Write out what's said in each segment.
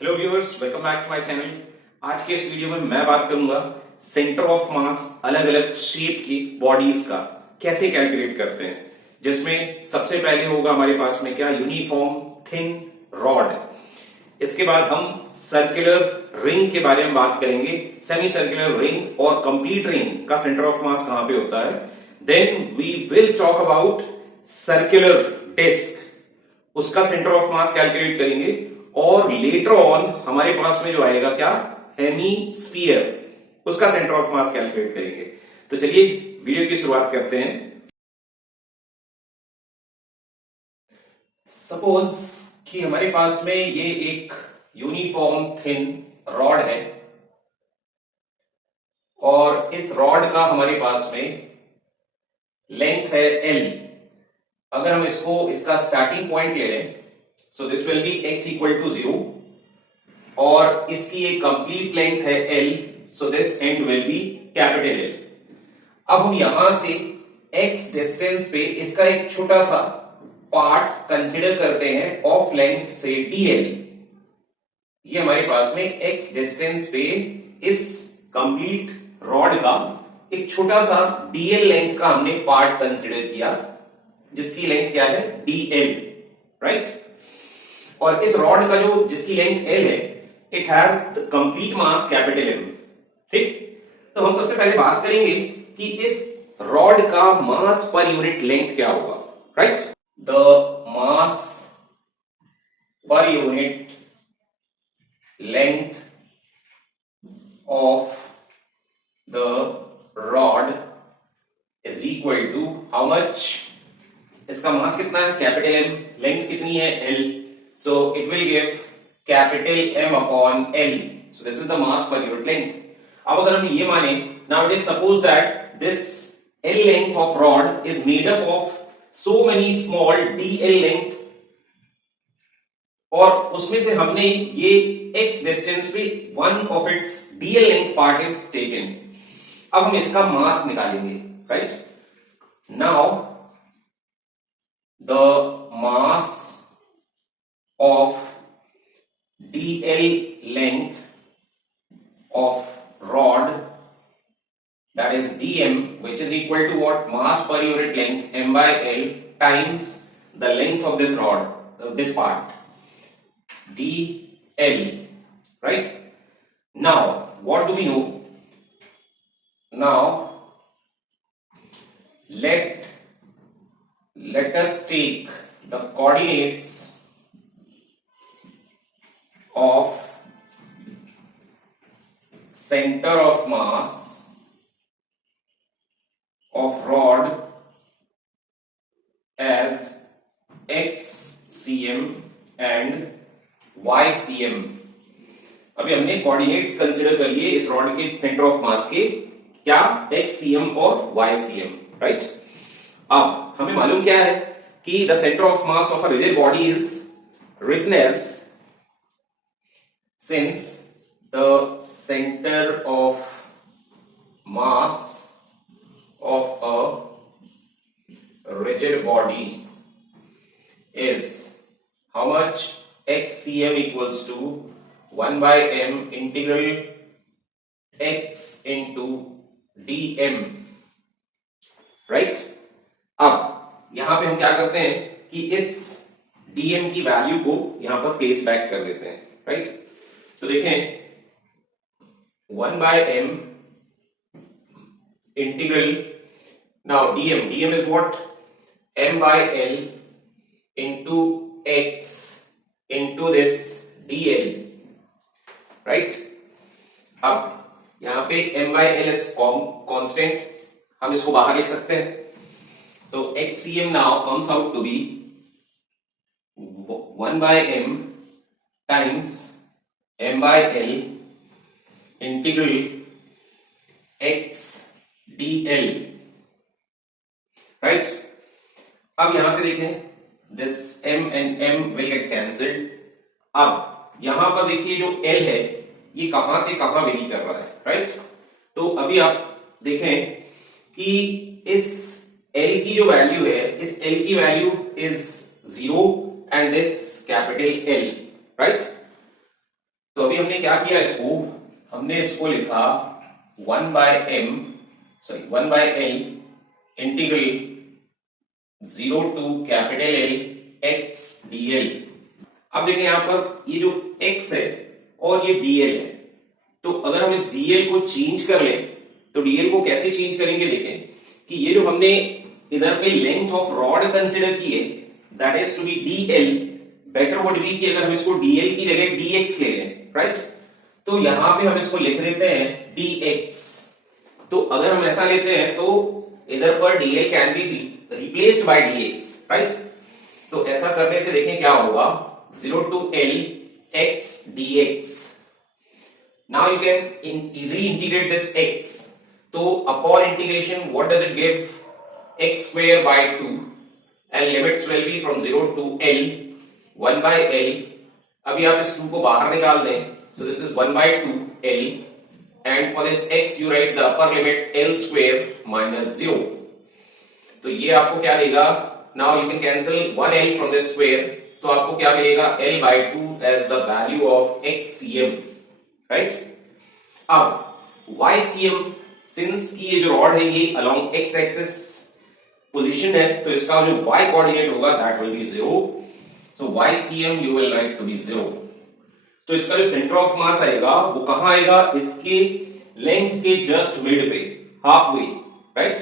Hello viewers, welcome back to my channel. आज के इस वीडियो में मैं बात करूंगा सेंटर ऑफ मास अलग अलग शेप की बॉडीज का कैसे कैलकुलेट करते हैं, जिसमें सबसे पहले होगा हमारे पास में क्या यूनिफॉर्म थिन रॉड। इसके बाद हम सर्कुलर रिंग के बारे में बात करेंगे, सेमी सर्कुलर रिंग और कंप्लीट रिंग का सेंटर ऑफ मास कहां पे होता है। Then we will talk about circular disc, उसका सेंटर ऑफ मास कैलकुलेट करेंगे। और लेटर ऑन हमारे पास में जो आएगा क्या, हेमीस्फीयर, उसका सेंटर ऑफ मास कैलकुलेट करेंगे। तो चलिए वीडियो की शुरुआत करते हैं। सपोज कि हमारे पास में ये एक यूनिफॉर्म थिन रॉड है और इस रॉड का हमारे पास में लेंथ है L। अगर हम इसका स्टार्टिंग पॉइंट ले लें, so this will be x equal to 0 और इसकी एक कंप्लीट लेंथ है L, so this end will be capital L। अब हम यहां से x डिस्टेंस पे इसका एक छोटा सा पार्ट कंसीडर करते हैं ऑफ लेंथ से dl। ये हमारे पास में x डिस्टेंस पे इस कंप्लीट रॉड का एक छोटा सा dl लेंथ का हमने पार्ट कंसीडर किया, जिसकी लेंथ क्या है, dl, राइट। और इस रॉड का जो जिसकी लेंथ L है, it has the complete mass capital M। ठीक, तो हम सबसे पहले बात करेंगे कि इस रॉड का मास पर यूनिट लेंथ क्या होगा, right. The mass per unit length of the rod is equal to how much, इसका मास कितना है, कैपिटल M, लेंथ कितनी है, L, so it will give capital M upon L, so this is the mass per unit length। अब अगर हम ये माने, now it is suppose that this L length of rod is made up of so many small dl length, और उसमें से हमने ये x डिस्टेंस पे one of its dl length part is taken। अब हम इसका मास निकालेंगे, right. now the mass of dl length of rod, that is dm, which is equal to what, mass per unit length m by L times the length of this rod, this part, dl, right। now what do we know, now let us take the coordinates of center of mass of rod as x cm and y cm। अभी हमने coordinates consider कर लिए इस rod के centre of मास के, क्या, x cm और y cm, right. अब हमें मालूम क्या है कि the centre of mass of a rigid body is written as, since the center of mass of a rigid body is how much, x cm equals to 1 by m integral x into dm, right. अब यहां पे हम क्या करते हैं कि इस dm की वैल्यू को यहां पर प्लेस बैक कर देते हैं, राइट। तो देखें 1 by m integral, now dm is what, m by L into x into this dl, right। अब यहां पे m by L is constant, हम इसको बाहर लिख सकते हैं। so x cm now comes out to be 1 by m times m by L integral x dl, right। अब यहां से देखें, this m and m will get cancelled। अब यहां पर देखिए जो L है ये कहां से कहां वेरी कर रहा है, राइट। तो अभी आप देखें कि इस L की जो वैल्यू है, इस L की value is 0 and this capital L, right. तो अभी हमने क्या किया, हमने इसको लिखा 1/L integral 0 to capital L x dl। अब देखें यहां पर ये जो x है और ये dl है, तो अगर हम इस dl को चेंज कर लें तो dl को कैसे चेंज करेंगे, देखें कि ये जो हमने इधर पे लेंथ ऑफ रॉड कंसीडर की है that is to be dl, better would be कि अगर हम इसको dl की जगह dx ले लें, राइट। तो यहां पे हम इसको लिख देते हैं dx। तो अगर हम ऐसा लेते हैं तो इधर पर dl can be replaced by dx, right. तो ऐसा करने से देखें क्या होगा, 0 to L x dx। Now you can easily integrate this x. तो upon integration what does it give, x square by 2 and limits will be from 0 to L 1/L। अभी आप इस 2 को बाहर निकाल दें, so this is 1/2L and for this x you write the upper limit L square minus 0। तो ये आपको क्या देगा, now you can cancel 1L from this square, तो आपको क्या मिलेगा, L/2 as the value of xcm, right. अब ycm, सिंस की ये जो रॉड है ये along x axis पोजीशन है, तो इसका जो y कोऑर्डिनेट होगा that will be 0, so ycm you will write to be 0। तो इसका जो सेंटर ऑफ मास आएगा वो कहां आएगा, इसके लेंथ के जस्ट मिड पे, half way, right.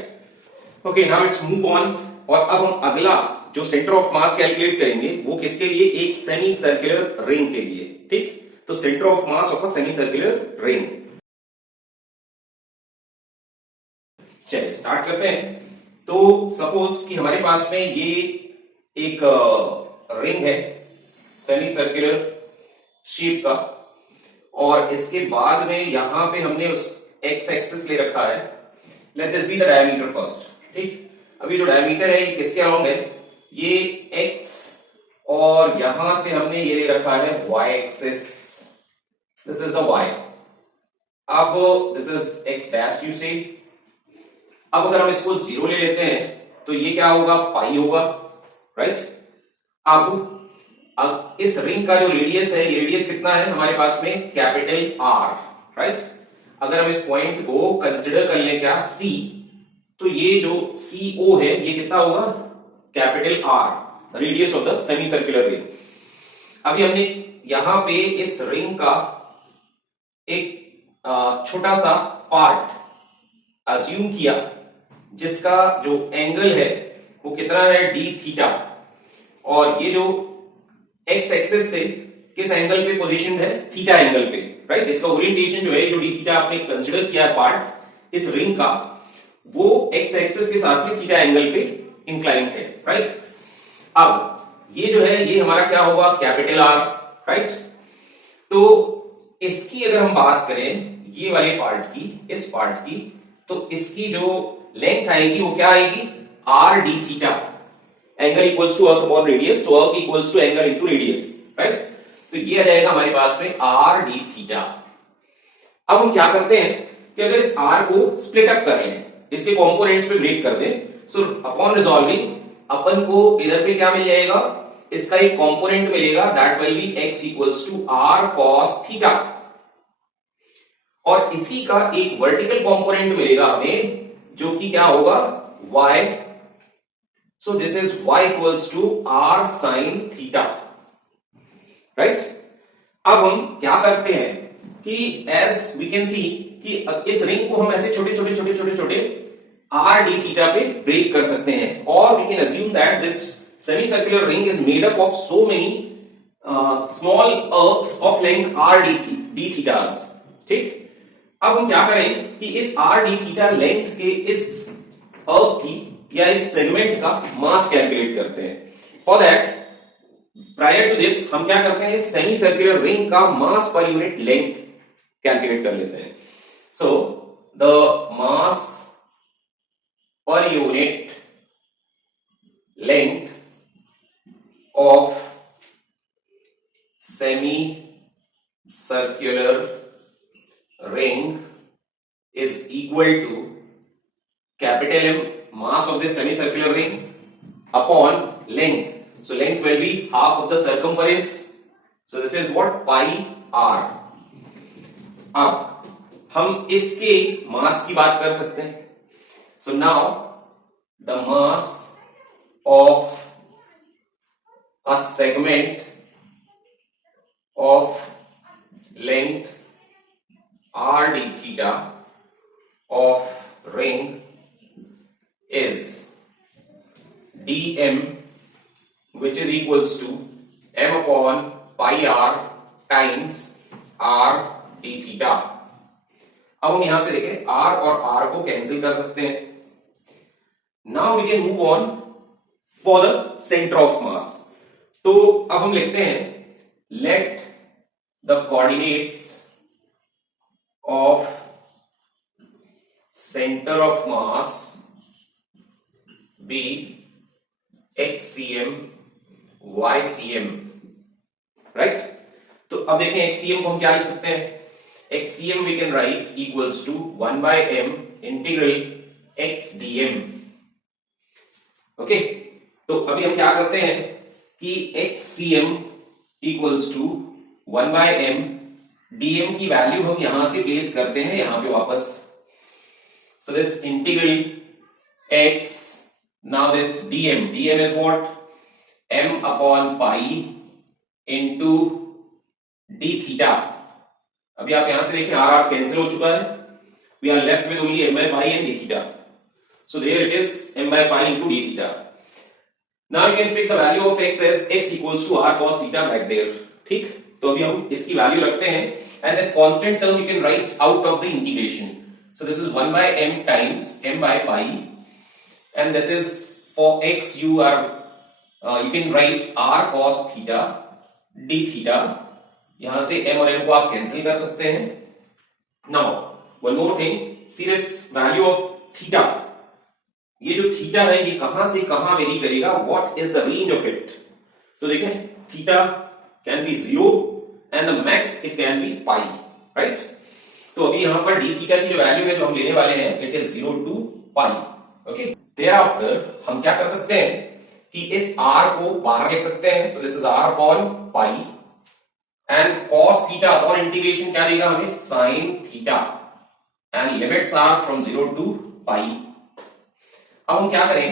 Okay, now let's move on. और अब हम अगला जो सेंटर ऑफ मास कैलकुलेट करेंगे वो किसके लिए, एक सेमी सर्कुलर रिंग के लिए, ठीक। तो centre of mass of a semi circular ring, चलिए स्टार्ट करते हैं। तो सपोज कि हमारे पास में ये एक रिंग है सेमी सर्कुलर शेप का, और इसके बाद में यहां पे हमने उस एक्स एक्सिस ले रखा है, late this be the diameter first, ठीक। अभी जो डायमीटर है ये किसके अलोंग है, ये x, और यहां से हमने ये ले रखा है y axis, this is the y। अब this is x dash you see. अब अगर हम इसको 0 ले लेते हैं तो ये क्या होगा, पाई होगा, राइट। अब इस रिंग का जो रेडियस है, ये रेडियस कितना है हमारे पास में, कैपिटल R, राइट। अगर हम इस पॉइंट को कंसिडर कर लें क्या, C, तो ये जो CO है ये कितना होगा, capital R, radius of the semi circular ring. अभी हमने यहां पे इस रिंग का एक छोटा सा पार्ट अज्यूम किया जिसका जो एंगल है वो कितना है, d थीटा, और ये जो x एक्सिस से किस एंगल पे पोजीशन है, थीटा एंगल पे, राइट। इसका ओरिएंटेशन जो है, जो d थीटा आपने कंसीडर किया है पार्ट इस रिंग का, वो x एक्सिस के साथ में थीटा एंगल पे इंक्लाइंड है, राइट। अब ये जो है ये हमारा क्या होगा, कैपिटल R, राइट। तो इसकी अगर हम बात करें ये वाले पार्ट की, इस पार्ट की, तो इसकी जो लेंथ आएगी वो क्या आएगी, r d theta, angle equals to arc upon radius, so arc equals to angle into radius, right. तो ये आ जाएगा हमारे पास में r d थीटा। अब हम क्या करते हैं कि अगर इस r को स्प्लिट अप कर लें, इसके कंपोनेंट्स पे ब्रेक कर दें, सो अपॉन रिजॉल्विंग अपन को इधर पे क्या मिल जाएगा, इसका एक कंपोनेंट मिलेगा that will be x equals to r cos theta, और इसी का एक वर्टिकल कंपोनेंट मिलेगा हमें जो कि क्या होगा, y, so this is y equals to r sin theta, right. अब हम क्या करते हैं कि एज वी कैन सी कि इस रिंग को हम ऐसे छोटे छोटे छोटे छोटे छोटे r d थीटा पे ब्रेक कर सकते हैं, और we can assume that this semi circular ring is made up of so many small arcs of length r d thetas, ठीक। अब हम क्या करें कि इस r d थीटा लेंथ के इस अर्क की या इस सेगमेंट का मास कैलकुलेट करते हैं। For that prior to this हम क्या करते हैं, इस सेमी सर्कुलर रिंग का mass per unit length calculate कर लेते हैं। सो the mass per unit length of semi circular ring is equal to capital M, mass of this semicircular ring, upon length. So length will be half of the circumference. So this is what, pi r, अब हम इसके मास की बात कर सकते हैं। So now the mass of a segment of length r d theta of ring is dm, which is equals to m upon pi r times r d theta। अब हम यहां से देखें r और r को कैंसिल कर सकते हैं। Now we can move on for the centre of mass. तो अब हम लिखते हैं let the coordinates of centre of mass be xcm ycm, right. तो अब देखें xcm को हम क्या लिख सकते हैं, xcm we can write equals to 1 by m integral x dm। ओके, तो अभी हम क्या करते हैं कि xcm equals to 1 by m dm की वैल्यू हम यहां से प्लेस करते हैं यहां पे वापस। So this integral x, now this dm is what, m upon pi into d theta। अभी आप यहां से देखें r कैंसिल हो चुका है, we are left with only m by pi and d theta। So there it is m by pi into d theta। Now you can pick the value of x as x equals to r cos theta back there। ठीक, तो अभी हम इसकी value रखते हैं and this constant term you can write out of the integration। So this is 1 by m times m by pi and this is for x you can write r cos theta d theta। यहां से m और m को आप cancel कर सकते हैं। Now one more thing, see this value of theta, ये जो थीटा है ये कहां से कहां वेरी करेगा, what is the range of it. तो देखें theta can be 0 and the max it can be pi, right. तो अभी यहां पर डी थीटा की जो वैल्यू है जो हम लेने वाले हैं it is 0 to pi. Okay, thereafter हम क्या कर सकते हैं कि इस r को बाहर लिख सकते हैं। So this is r upon pi and cos theta upon integration क्या देगा हमें, sin theta and limits are from 0 to pi. अब हम क्या करें,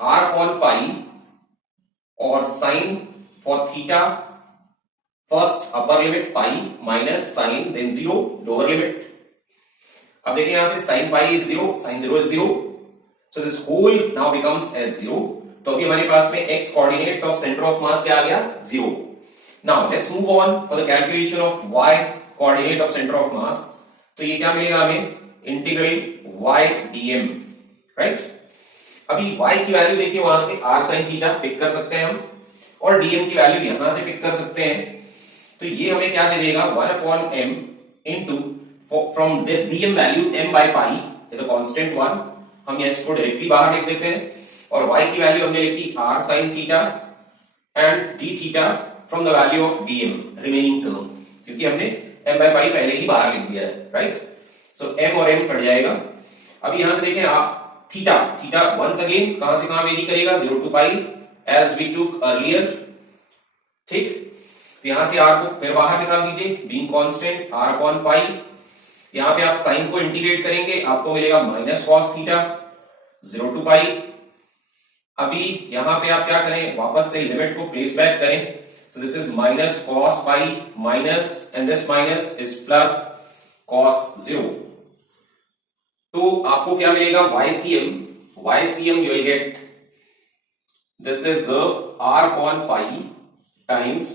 r अपॉन पाई और sine for theta, first upper limit pi minus sine then 0 lower limit. अब देखिए यहां से sine pi is 0, sine 0 is 0, so this whole now becomes as 0। तो अभी हमारे पास में x coordinate of centre of मास क्या आ गया, 0। Now let's move on for the calculation of y coordinate of centre of mass. तो ये क्या मिलेगा हमें, इंटीग्रल y dm, राइट। अभी y की वैल्यू देखिए वहां से r sin थीटा पिक कर सकते हैं हम और dm की वैल्यू यहां से पिक कर सकते हैं। तो ये हमें क्या दे देगा, 1 upon m into from this dm value m by pi is a constant one। हम इसको डायरेक्टली बाहर लिख देते हैं और y की वैल्यू हमने लिखी r sin theta and d theta from the value of dm remaining term, क्योंकि हमने m by pi पहले ही बाहर लिख दिया है, राइट। सो m और m कट जाएगा। अभी यहां से देखें आप थीटा, थीटा वंस अगेन कहां से कहां वेरी करेगा, 0 to pi as we took earlier. ठीक, तो यहां से r को फिर बाहर निकाल दीजिए बीइंग कांस्टेंट r अपॉन पाई। यहां पे आप साइन को इंटीग्रेट करेंगे आपको मिलेगा माइनस cos थीटा 0 to पाई। अभी यहां पे आप क्या करें, वापस से लिमिट को प्लेस बैक करें। सो this is minus cos pi minus and this minus is plus cos 0। तो आपको क्या मिलेगा, YCM you will get this is r upon pi times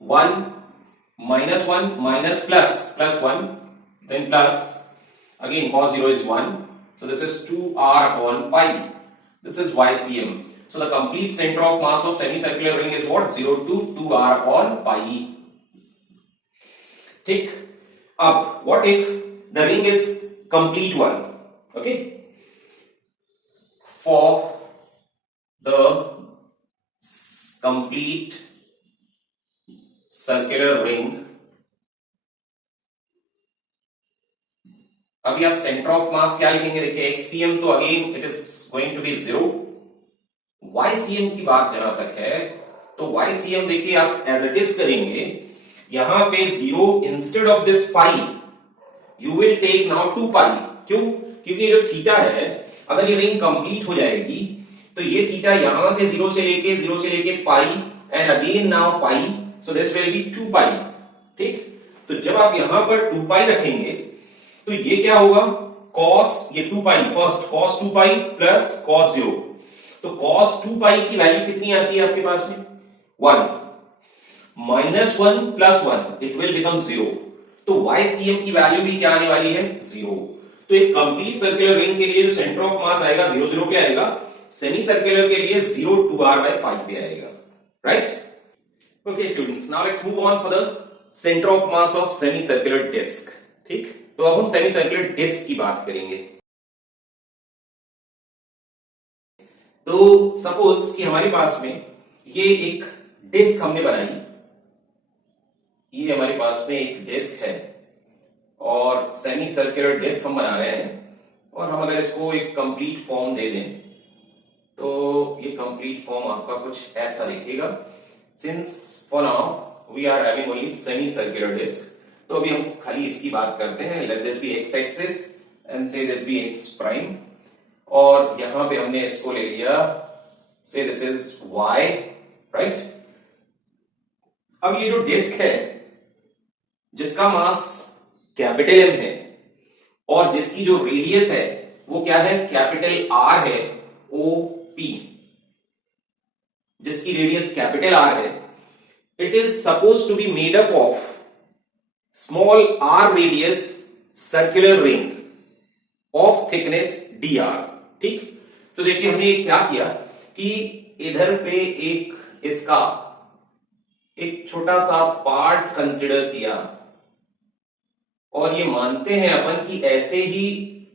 1 minus 1 minus plus 1 then plus again cos 0 is 1, so this is 2r upon pi, this is YCM। so the complete center of mass of semicircular ring is what, 0 to 2r upon pi। ठीक, अब what if the ring is complete one, okay, for the complete circular ring। अभी आप centre of मास क्या लिखेंगे, देखिए xcm तो again it is going to be 0। ycm की बात जहां तक है तो ycm देखिए आप एज इट इज करेंगे, यहां पे 0 instead of this pi you will take now 2 pi. क्यों? क्योंकि जो थीटा है, अगर ये रिंग कंप्लीट हो जाएगी तो ये थीटा यहां से 0 से लेके pi and again now pi, so this will be 2 pi. ठीक, तो जब आप यहां पर 2 पाई रखेंगे तो ये क्या होगा, cos, ये 2 pi first, cos 2 pi plus cos 0, तो cos 2 पाई की वैल्यू कितनी आती है आपके पास में 1, minus 1 plus 1, it will become 0, तो YCM की वैल्यू भी क्या आने वाली है 0। तो एक कंप्लीट सर्कुलर रिंग के लिए जो सेंटर ऑफ मास आएगा 0 0 पे आएगा, सेमी सर्कुलर के लिए 0 2r by pi पे आएगा, right? Okay students, now let's move on for the centre of mass of semi circular disc. ठीक, तो अब हम सेमी सर्कुलर डिस्क की बात करेंगे। तो सपोज कि हमारे पास में ये एक डिस्क हमने बनाई, ये हमारे पास में एक डिस्क है और सेमी सर्कुलर डिस्क हम बना रहे हैं, और हम अगर इसको एक कंप्लीट फॉर्म दे दें तो ये कंप्लीट फॉर्म आपका कुछ ऐसा दिखेगा। Since for now we are having only semi circular disc, तो अभी हम खाली इसकी बात करते हैं। Let this be x axis and say this be x prime, और यहां पे हमने इसको ले लिया, से दिस इज वाई, राइट? अब ये जो डिस्क है जिसका मास कैपिटल एम है और जिसकी जो रेडियस है वो क्या है, कैपिटल आर है, OP, जिसकी रेडियस कैपिटल आर है, it is suppose to be made up of small r radius circular ring of thickness dr। ठीक, तो देखिए हमने क्या किया कि इधर पे एक इसका एक छोटा सा पार्ट कंसिडर किया, और ये मानते हैं अपन कि ऐसे ही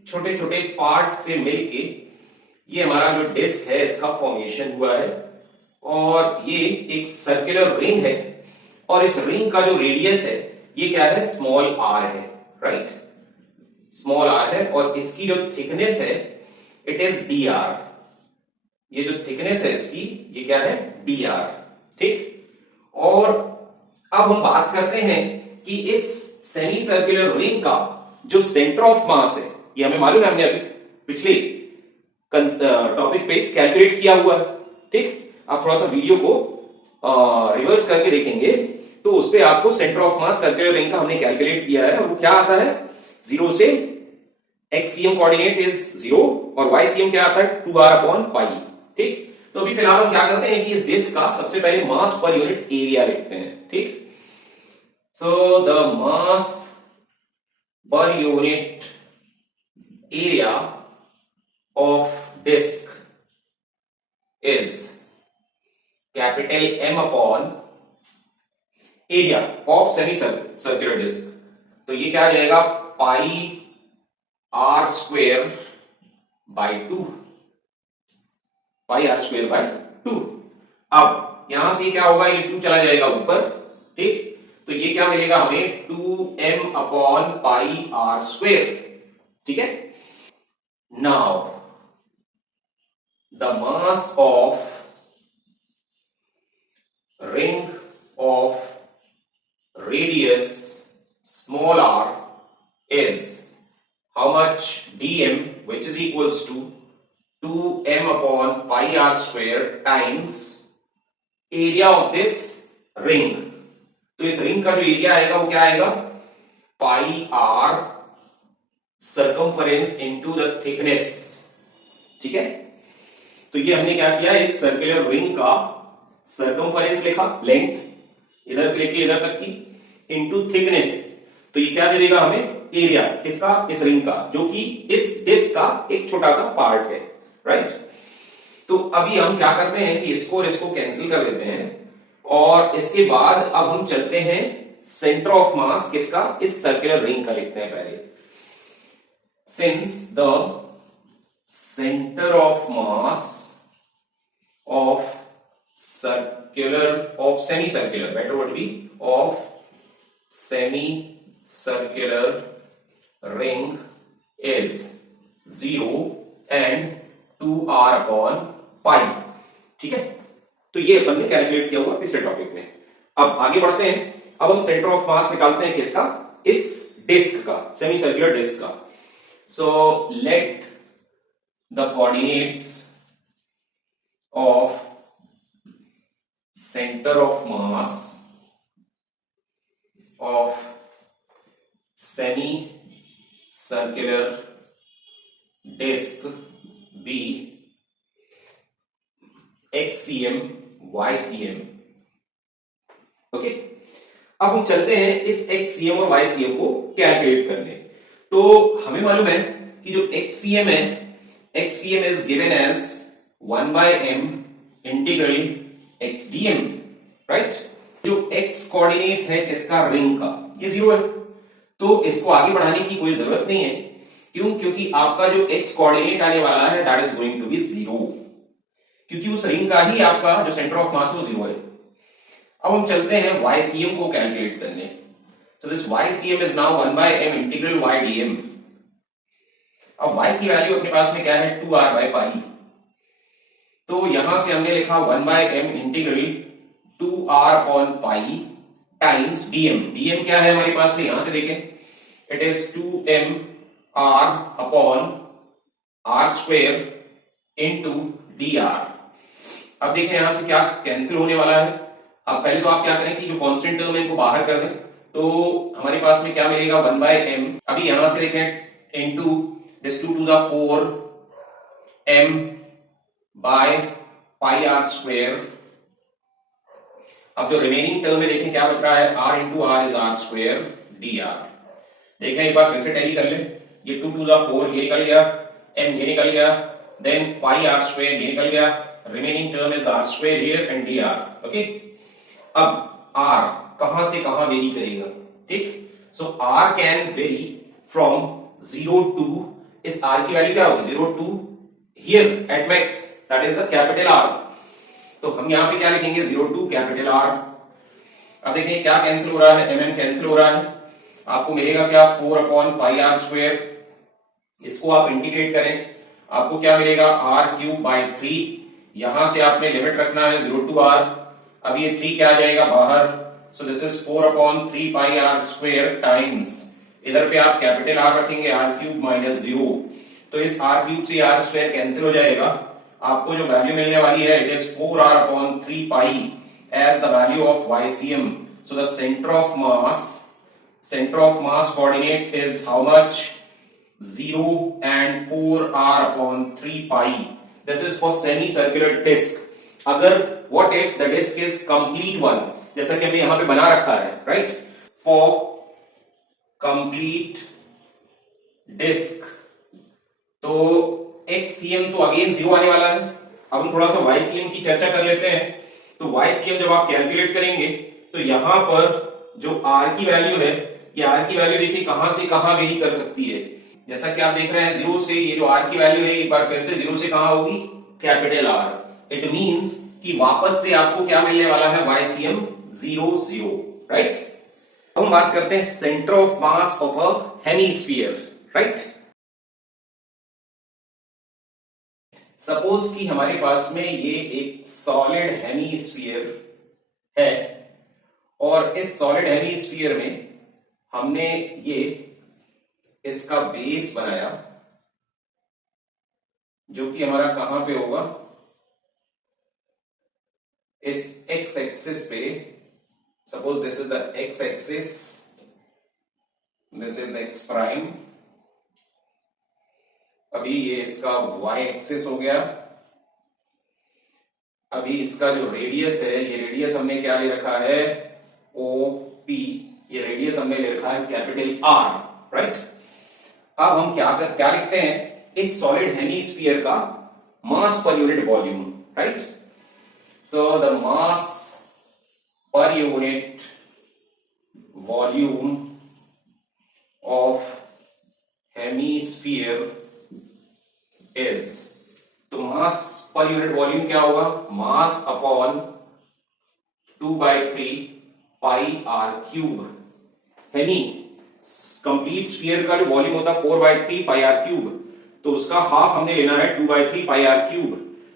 छोटे छोटे पार्ट से मिलके ये हमारा जो डिस्क है इसका फॉर्मेशन हुआ है, और ये एक सर्कुलर रिंग है, और इस रिंग का जो रेडियस है ये क्या है, स्मॉल आर है, राइट? स्मॉल आर है, और इसकी जो थिकनेस है इट इज dr। ये जो थिकनेस है इसकी ये क्या है, dr। ठीक, और अब हम बात करते हैं कि इस सेमी सर्कुलर रिंग का जो सेंटर ऑफ मास है, ये हमें मालूम है, हमने अभी पिछले टॉपिक पे कैलकुलेट किया हुआ है। ठीक, आप थोड़ा सा वीडियो को रिवर्स करके देखेंगे तो उस पे आपको centre of mass circular ring का हमने कैलकुलेट किया है, और वो क्या आता है, 0 से XCM कोऑर्डिनेट इज 0 और YCM क्या आता है 2r अपॉन पाई। ठीक, तो अभी फिलहाल हम क्या करते हैं कि इस डिस्क का सबसे पहले मास पर यूनिट एरिया लिखते हैं। ठीक, सो the mass per unit area of disk is capital M upon area of semi circular disk। तो ये क्या आ जाएगा, पाई r square by 2, pi r square by 2। अब यहां से क्या होगा, ये 2 चला जाएगा ऊपर। ठीक, तो ये क्या मिलेगा हमें, 2m upon pi r square. ठीक है, now the mass of ring of radius small r is how much, dm, which is equals to 2m upon pi r square times area of this ring। तो इस ring का जो area आएगा वो क्या आएगा, पाई r circumference into the thickness. ठीक है, तो ये हमने क्या किया, इस सर्कुलर रिंग का सर्कमफरेंस लिखा, लेंथ इधर से लेके इधर तक की, इनटू थिकनेस, तो ये क्या दे देगा हमें, एरिया किसका, इस रिंग का, जो कि इस डिस्क का एक छोटा सा पार्ट है, राइट? तो अभी हम क्या करते हैं कि इसको और इसको कैंसिल कर देते हैं, और इसके बाद अब हम चलते हैं सेंटर ऑफ मास किसका, इस सर्कुलर रिंग का लिखते हैं पहले। Since the center of mass of semicircular, better would be of semicircular ring is 0 and 2r upon pi। ठीक है, तो ये अपन ने कैलकुलेट किया हुआ पिछले टॉपिक में। अब आगे बढ़ते हैं, अब हम सेंटर ऑफ मास निकालते हैं किसका, इस डिस्क का, सेमी सर्कुलर डिस्क का। So let the coordinates of centre of mass of semi circular disc be XCM YCM। Okay, अब हम चलते हैं इस XCM और YCM को कैलकुलेट करने। तो हमें मालूम है कि जो XCM है, XCM is given as 1/m integral XDM, right. जो x कोऑर्डिनेट है किसका, रिंग का, ये 0 है, तो इसको आगे बढ़ाने की कोई जरूरत नहीं है। क्यों? क्योंकि आपका जो x कोऑर्डिनेट आने वाला है that is going to be 0, क्योंकि उस रिंग का ही आपका जो सेंटर ऑफ मास है वो 0 है। अब हम चलते हैं YCM को कैलकुलेट करने। So this YCM is now 1/m integral YDM। अब y की वैल्यू अपने पास में क्या है, 2r/π। तो यहां से हमने लिखा 1/m integral 2r/π times dm। dm क्या है हमारे पास में, यहां से देखें, it is 2mr/r² into dr। अब देखें यहां से क्या कैंसिल होने वाला है। अब पहले तो आप क्या करें कि जो कांस्टेंट टर्म है इनको बाहर कर दें, तो हमारे पास में क्या मिलेगा, 1/m। अभी यहां से देखें into this 2 to the 4 m by pi r square। अब जो रिमेनिंग टर्म में देखें क्या बच रहा है, r into r is r square dr। देखें एक बार फिर से टैली कर ले, ये 2 to the 4 ये निकल गया, m ये निकल गया, देन pi r square ये निकल गया, remaining term is r square here and dr। Okay, अब r कहां से कहां वेरी करेगा, ठीक। सो r can very from 0 to, इस r की वैल्यू क्या होगी, 0 to here at max, that is the capital R। तो हम यहां पे क्या लिखेंगे, 0 to कैपिटल R। अब देखिए क्या कैंसिल हो रहा है, mm कैंसिल हो रहा है, आपको मिलेगा क्या, 4/πr²। इसको आप इंटीग्रेट करें, आपको क्या मिलेगा, r³/3। यहां से आपने लिमिट रखना है 0 to r। अब ये 3 क्या आ जाएगा बाहर, सो दिस इज 4/3πr² टाइम्स, इधर पे आप कैपिटल R रखेंगे, r³ - 0। तो इस r³ से r² कैंसिल हो जाएगा, आपको जो वैल्यू मिलने वाली है it is 4r/3π as the value of YCM। So the centre of mass coordinate is how much, 0 and 4r/3π। This is for semi circular disc. अगर what if the disc is complete one, जैसा कि हमने यहां पे बना रखा है, right, for complete disc, तो XCM तो अगेन 0 आने वाला है। अब हम थोड़ा सा YCM की चर्चा कर लेते हैं। तो YCM जब आप कैलकुलेट करेंगे तो यहां पर जो R की वैल्यू है, ये R की वैल्यू देखिए कहां से कहां वेरी कर सकती है। जैसा कि आप देख रहे हैं 0 से, ये जो R की वैल्यू है एक बार फिर से 0 से कहां होगी, कैपिटल R। इट मींस कि वापस से आपको क्या मिलने वाला है, YCM 0 0, राइट। हम बात करते हैं centre of mass of a hemisphere, right. Suppose कि हमारे पास में ये एक सॉलिड हेमीस्फीयर है, और इस सॉलिड हेमीस्फीयर में हमने ये इसका बेस बनाया, जो कि हमारा कहां पे होगा, इस x एक्सिस पे। Suppose this is the x axis, this is x prime. अभी ये इसका y एक्सिस हो गया। अभी इसका जो रेडियस है, ये रेडियस हमने क्या ले रखा है, OP। ये रेडियस हमने ले रखा है कैपिटल R, राइट। अब हम क्या लिखते हैं, इस सॉलिड हेमीस्फीयर का mass per unit volume, right. So the mass per unit volume of hemisphere is, तो मास पर यूनिट वॉल्यूम क्या होगा, mass upon 2/3 pi r³। Hemi complete sphere का जो वॉल्यूम होता है 4/3 पाई r³, तो उसका हाफ हमने लेना है 2/3 पाई r³।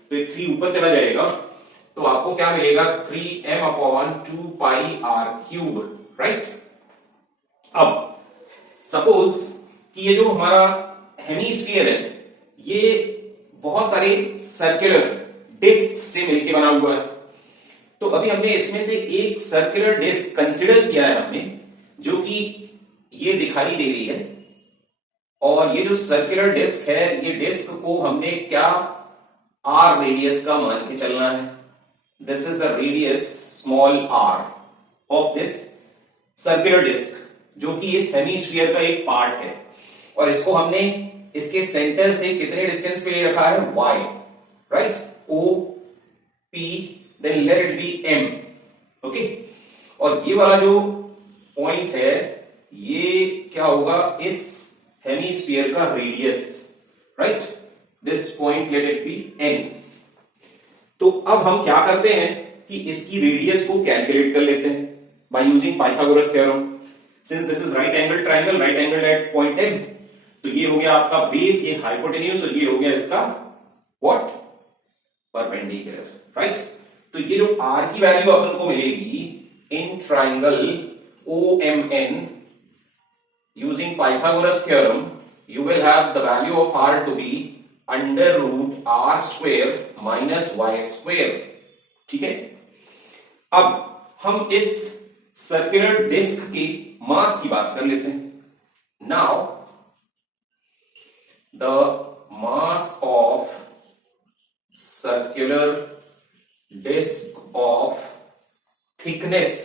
तो ये 3 ऊपर चला जाएगा, तो आपको क्या मिलेगा, 3m/2 पाई r³, राइट। अब सपोज कि ये जो हमारा हेमीस्फीयर है ये बहुत सारे सर्कुलर डिस्क से मिलकर बना हुआ है। तो अभी हमने इसमें से एक सर्कुलर डिस्क कंसिडर किया है हमने, जो कि ये दिखाई दे रही है। और ये जो सर्कुलर डिस्क है, ये डिस्क को हमने क्या आर रेडियस का मान के चलना है। This is the radius small r of this circular disc, जो कि इस हेमीस्फीयर का एक पार्ट है। और इसको हमने इसके सेंटर से कितने डिस्टेंस पे ले रखा है, y, right, O P, then let it be M, okay. और ये वाला जो पॉइंट है ये क्या होगा, इस हेमीस्फीयर का radius, right, this point let it B N। तो अब हम क्या करते हैं कि इसकी रेडियस को कैलकुलेट कर लेते हैं by using Pythagoras theorem. Since this is right angle at point M, तो ये हो गया आपका बेस, ये हाइपोटेन्यूज, और ये हो गया इसका व्हाट, परपेंडिकुलर, राइट। तो ये जो r की वैल्यू अपन को मिलेगी in triangle OMN using Pythagoras theorem, you will have the value of r to be under root r square minus y square, ठीक है। अब हम इस सर्कुलर डिस्क के मास की बात कर लेते हैं। Now the mass of circular disk of thickness,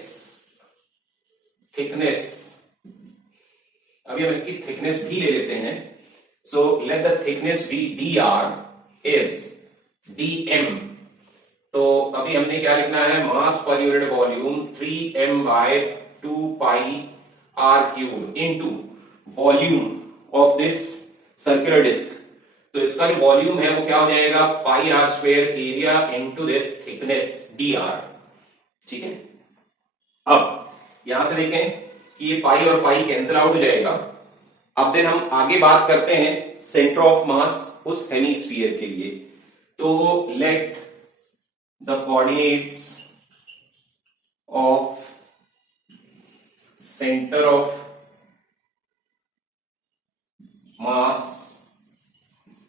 अभी हम इसकी थिकनेस भी ले लेते हैं। So let the thickness be dr is dm। तो अभी हमने क्या लिखना है, mass per unit volume 3m by 2 pi r cube into volume of this circular disc. तो इसका जो वॉल्यूम है वो क्या हो जाएगा, pi R square area into this thickness dr, ठीक है। अब यहां से देखें कि ये पाई और पाई कैंसिल आउट हो जाएगा। अब देन हम आगे बात करते हैं सेंटर ऑफ मास उस हेमीस्फीयर के लिए। तो late the coordinates of centre of mass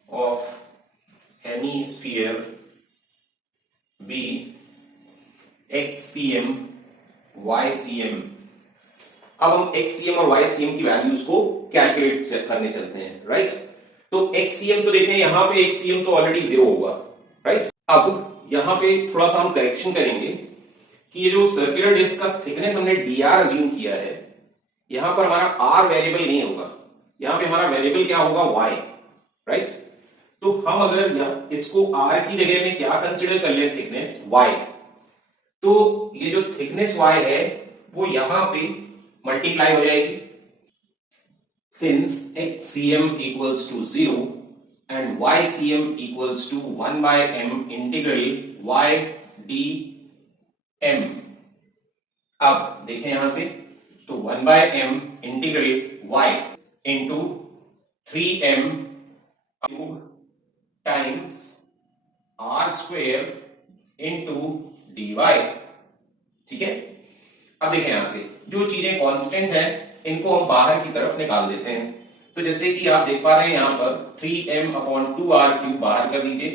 of hemisphere be xcm ycm। अब हम xcm और ycm की वैल्यूज को कैलकुलेट करने चलते हैं, राइट। तो xcm तो देखें, यहां पे xcm तो ऑलरेडी 0 होगा, राइट। अब यहां पे थोड़ा सा हम करेक्शन करेंगे कि ये जो सर्कुलर डिस्क का थिकनेस हमने dr अज्यूम किया है, यहां पर हमारा r वेरिएबल नहीं होगा, यहां पे हमारा वेरिएबल क्या होगा, y, राइट। तो हम अगर इसको r की जगह में क्या कंसीडर कर ले, थिकनेस y, तो ये जो थिकनेस y है वो यहां पे मल्टीप्लाई हो जाएगी। Since xcm equals to 0 and ycm equals to 1 by m integral y dm। अब देखें यहां से, तो 1 by m integral y into 3m cube times r square into dy, ठीक है। अब देखें यहां से जो चीजें कांस्टेंट हैं इनको हम बाहर की तरफ निकाल देते हैं। तो जैसे कि आप देख पा रहे हैं यहां पर 3m अपॉन 2r क्यूब बाहर कर दीजिए,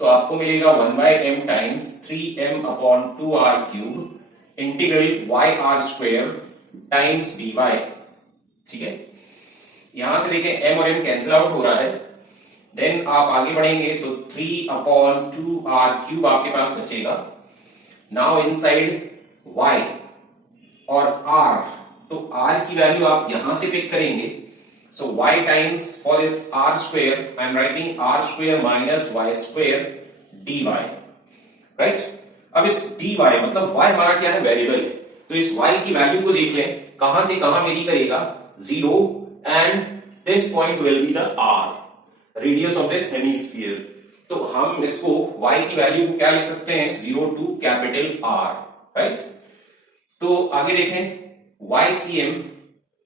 तो आपको मिलेगा 1 by m times 3m upon 2r cube integral yr square times dy, ठीक है। यहां से देखें m और m कैंसिल आउट हो रहा है। देन आप आगे बढ़ेंगे तो 3 अपॉन 2r क्यूब आपके पास बचेगा। नाउ इनसाइड y और r, तो r की वैल्यू आप यहां से पिक करेंगे। सो y times for this r square, I am writing r square minus y square dy, right. अब इस dy मतलब y हमारा क्या है, वेरिएबल है। तो इस y की वैल्यू को देख लें, कहां से कहां वेरी करेगा, 0, and this point will be the r, radius of this hemisphere। तो हम इसको y की वैल्यू को क्या लिख सकते हैं, 0 to कैपिटल R, राइट। तो आगे देखें ycm,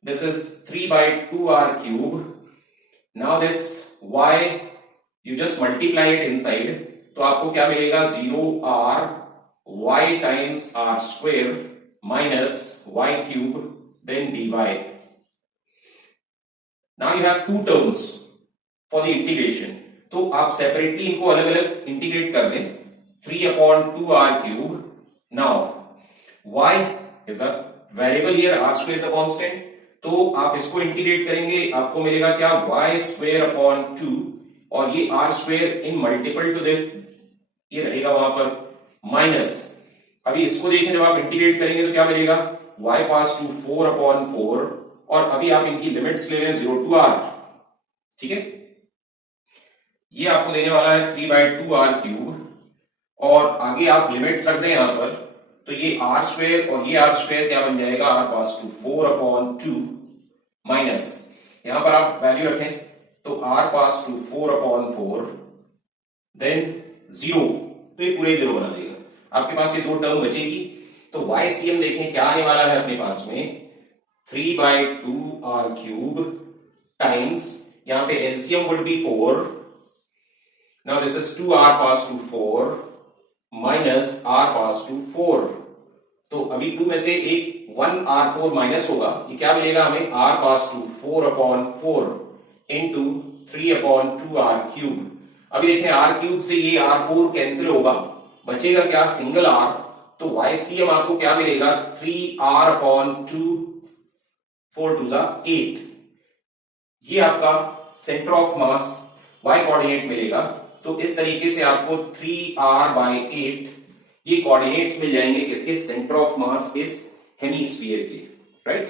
this is 3 by 2r cube। now this y you just multiply it inside, तो आपको क्या मिलेगा, 0r y times r square minus y cube then dy। Now you have two terms for the integration, तो आप separately इनको अलग अलग integrate कर लें. 3/2r cube. Now y is a variable here, r square the constant, तो आप इसको इंटीग्रेट करेंगे, आपको मिलेगा क्या, y स्क्वायर अपॉन 2, और ये r square in multiple to this, ये रहेगा वहां पर माइनस. अभी इसको देखें, जब आप इंटीग्रेट करेंगे तो क्या मिलेगा, y पास टू 4/4, और अभी आप इनकी लिमिट्स ले लें 0 to r. ठीक है, ये आपको देने वाला है 3/2r cube, और आगे आप लिमिट्स रख दें यहां पर, तो ये r स्क्वायर और ये r स्क्वायर क्या बन जाएगा, r पास टू 4/2 माइनस, यहां पर आप वैल्यू रखें तो r पास टू 4/4 देन 0, तो ये पूरे 0 बना देगा. आपके पास ये दो टर्म बचेगी, तो YCM देखें क्या आने वाला है अपने पास में, 3/2r cube टाइम्स, यहां पे LCM would be 4. Now this is 2r pass to 4 minus r pass to 4, तो अभी 2 में से एक 1r4 माइनस होगा, ये क्या मिलेगा हमें, r pass to 4/4 into 3/2r cube. अभी देखें r क्यूब से ये r4 कैंसिल होगा, बचेगा क्या, सिंगल r, तो YCM आपको क्या मिलेगा, 3r/2, 4 2 8. ये आपका centre of mass y coordinate मिलेगा, तो इस तरीके से आपको 3r/8 ये कोऑर्डिनेट्स मिल जाएंगे किसके, सेंटर ऑफ मास इस हेमीस्फीयर के, राइट.